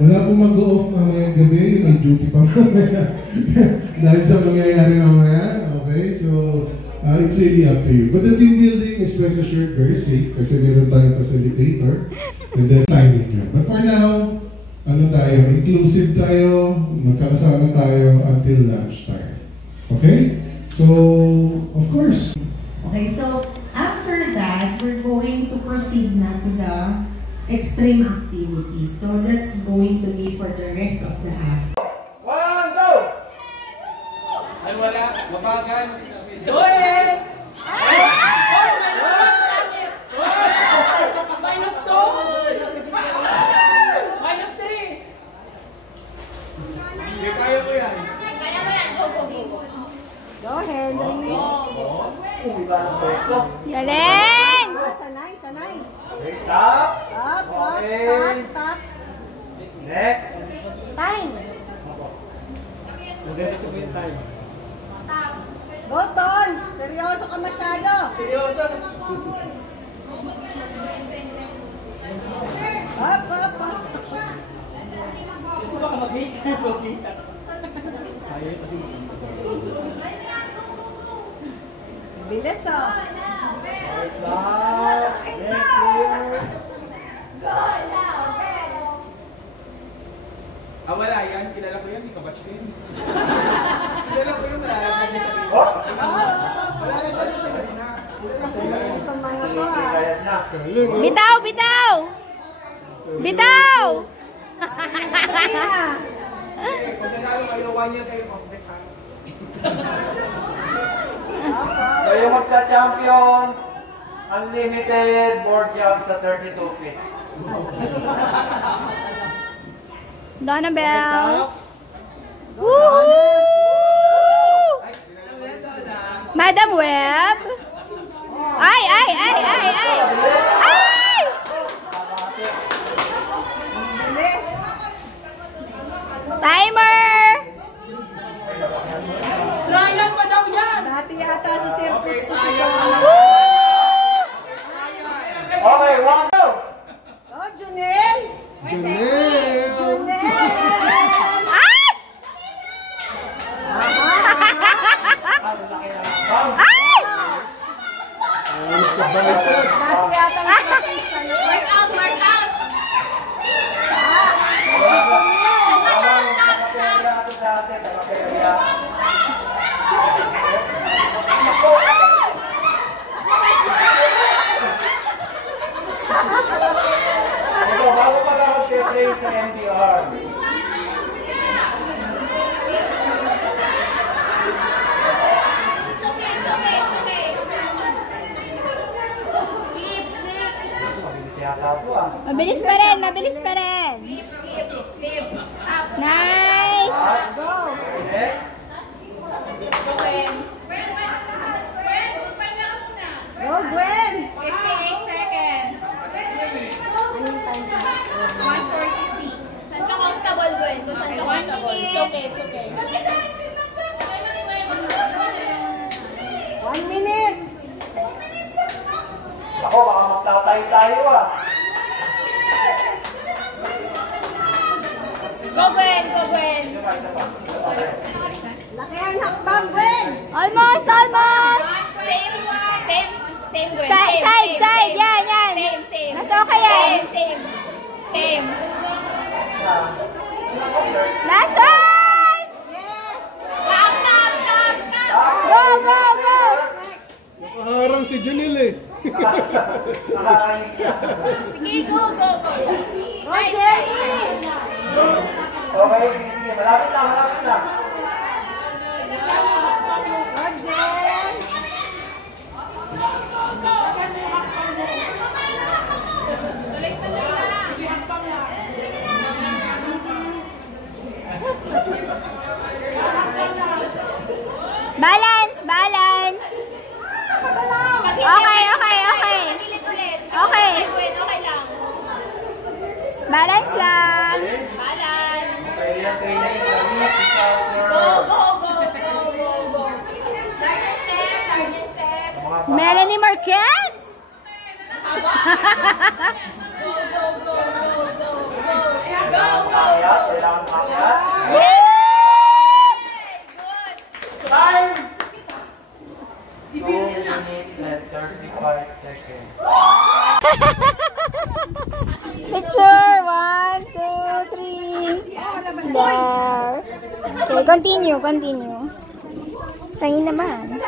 Wala pong mag-o-off mamayang gabi, may duty pa mamaya. Dahil sa mangyayari mamaya, okay? So, it's really up to you. But the team building is rest assured very safe kasi meron tayong facilitator and then timing nyo. But for now, ano tayo, inclusive tayo, magkakasama tayo until lunchtime. Okay? So, of course. Okay, so after that, we're going to proceed na to the extreme activities. So that's going to be for the rest of the app. One, go! Ay, wala. Mabagal. Go ahead! Minus 2! Minus 3! Hindi, kaya mo yan. Kaya mo yan. Go, go, go. Go, Henry. Galing! Sanay, sanay. Stop! Up, Okay. tap. Next! Time. Ganito mo yung time. Go, Ton. Seryoso ka masyado. Seryoso? Up. Gusto ba ka mag-make? Bilis, oh. Wala yan. Kilala ko yan. Hindi ka batch ko yan. Kilala ko yung malalagay niya sa gina. Malalagay niya sa gina. Itong mga to, ah. Bitaw, bitaw! Bitaw! Kung nanalo kayo, 1 year kayo off the time. Kayo magka-champion, unlimited board job sa 32 feet. Donna Bells! Woohoo! Madam Web! Ay! Timer! Trial pa daw yan! Dati yata sa circus ko si Okay, 1, go! Oh, Junel! Junel! Ay! Ay! Dati yata sa circus. Work out! Bago pa ka mag-play sa NDR. It's okay. Mabilis pa rin. Nice! Go! Go, Gwen! 58 seconds. 146. Saan ka comfortable, Gwen? Kung saan ka comfortable. It's okay. 1 minute! Ako, baka magtatay tayo ah. Go, Gwen! Laki ang hakbang, Gwen! Almost! Same, Gwen. Side. Yan. Same. Mas okay yan. Same. Last one! Tap! Go! Nakaharang si Janelle eh. Sige, go! Go, Jenny! Okay, sige. Malapit lang. Go, Jen! Balance! Okay. Okay lang. Balance lang. Go. Sergeant step. Melanie Marquez? Go. there. Okay, continue. Tingin naman.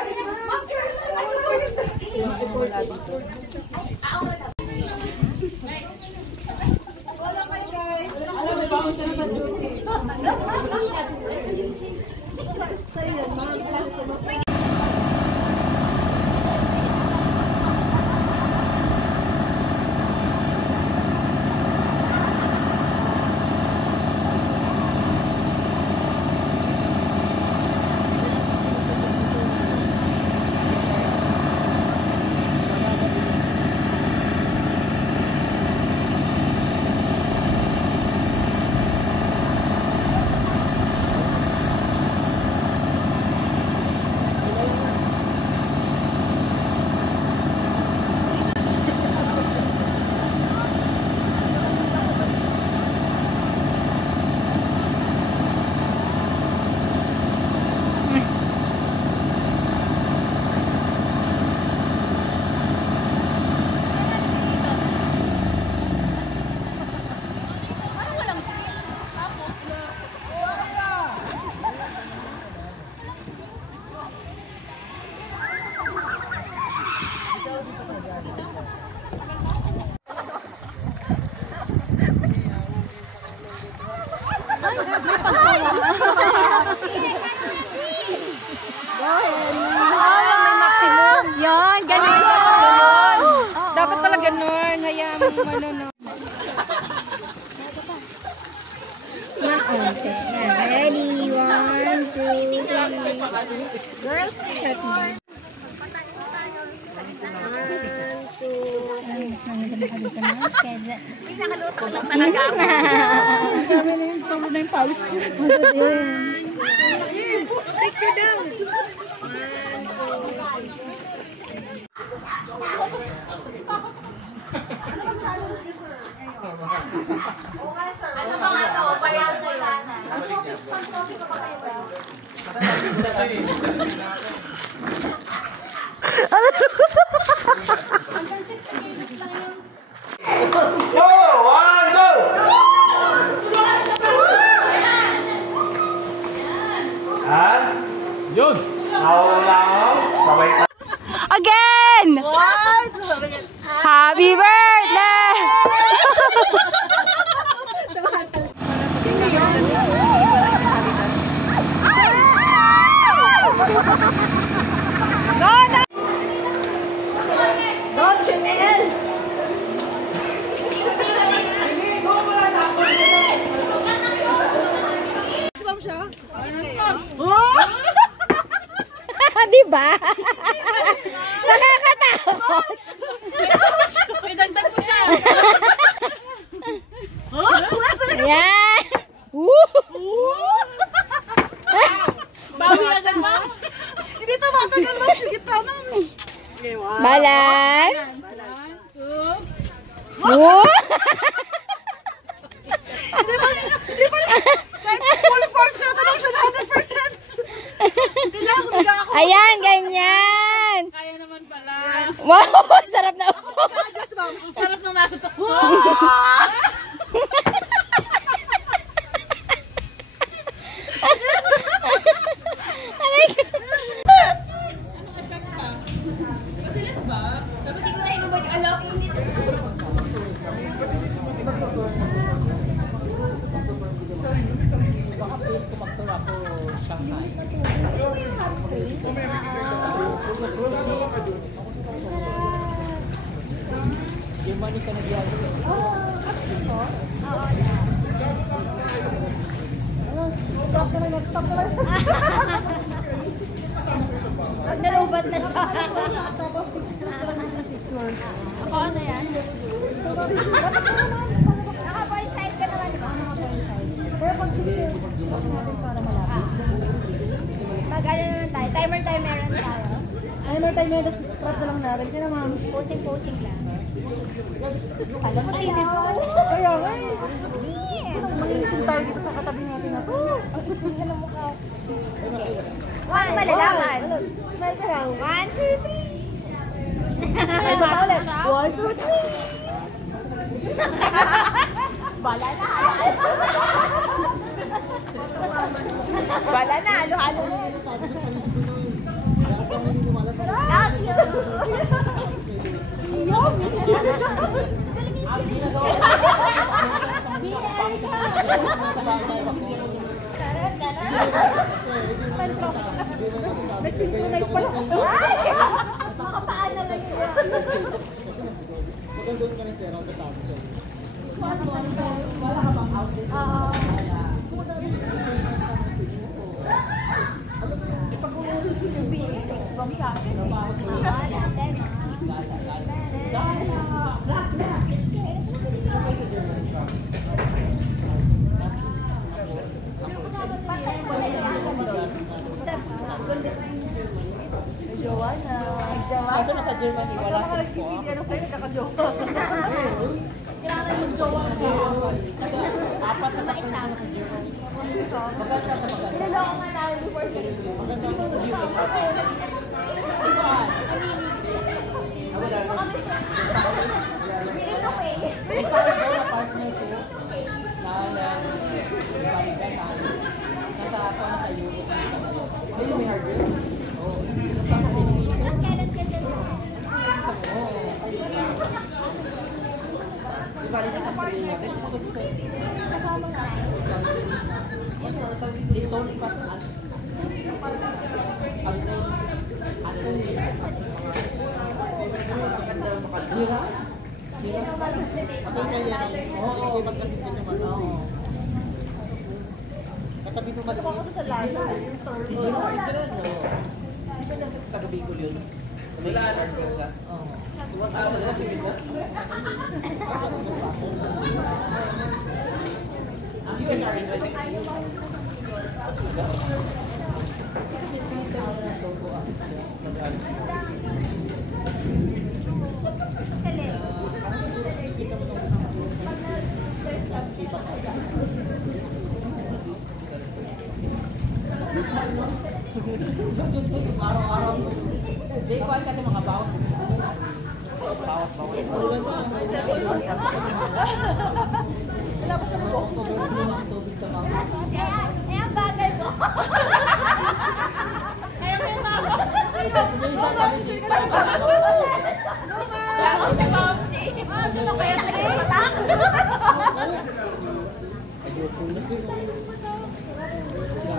May maximum. Yan, ganun. Dapat pala ganun. Hayaan mo ano no. Ready? 1, 2, 3. Girls, t-shirt mo. Picture daw. Ano ba nga to? Payal na yan. Yun! Again! Happy birthday! Diba? Nakakatakot. Idagdag mo siya. Yan. Bawi agad ba? Hindi to matagal mo. Sige, tama mo. Balance. 1, 2. Hindi ba? Kahit full force ka naman siya 100%. Kailangan humiga ako. Ayan, ganyan. Kaya naman pala. Wow, sarap na. Sarap nang nasa to. Madalas ba? Dapat hindi ko na inubad alak init. Nalubat na siya. Ako ano yan? Naka-point side ka naman. Pero pag natin para malapit. Mag-ano naman tayo? Timer meron tayo. Timer, scrap na lang natin. Kaya ma'am. Posing lang. Alam mo tayo. Kaya nga eh. Mangingitin tayo dito sa katabi natin na to. Ano mukha? One, malalaman. Smile ka lang. 1, 2, 3. Ay, baka ulit. 1, 2, 3. Bala na. Wala na, halo-halo na. Love you! Yummy! Nag-synchronize pala. Makapaan na lang yun. Magandun ka na sir, ang kasama sir. Kaso nasa Germany, wala Mga nag-ibigyan ng kayo, nagkakajowa. kailangan yung jowa na sa kasi apat na sa kasama sa Germany. Maganda sa maganda. Niloko nga namin before sa Maganda ang US. Really okay. Ikaw na partner ko na balikan na nasa ako na sa Europe. Ay, may hardware. Oo. Kailan ka dyan? Bali na sa partner natin. Kasama nga. Dito ni Pascal. Anthony. Jira? Jira? Asan kayo yan? Oo, magkasipin naman. Oo. Katabi mo maliit. Ako sa lala. Si Jira, no? Di ba nasa taga-Bicol yun? Wala alam ko siya. Oo. Wala si Miss na? You guys are invited. Araw-araw. Day ko kasi mga bawat. Bawat. Wala ko sa buko. Eh, ang bagal ko. Ayaw mo yung mama.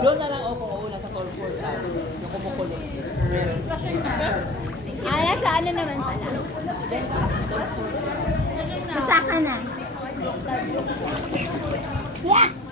Doon na lang ako una sa Solford sa yung kumukulong. Nasa ano naman pala? Nasa ka na. Yeah!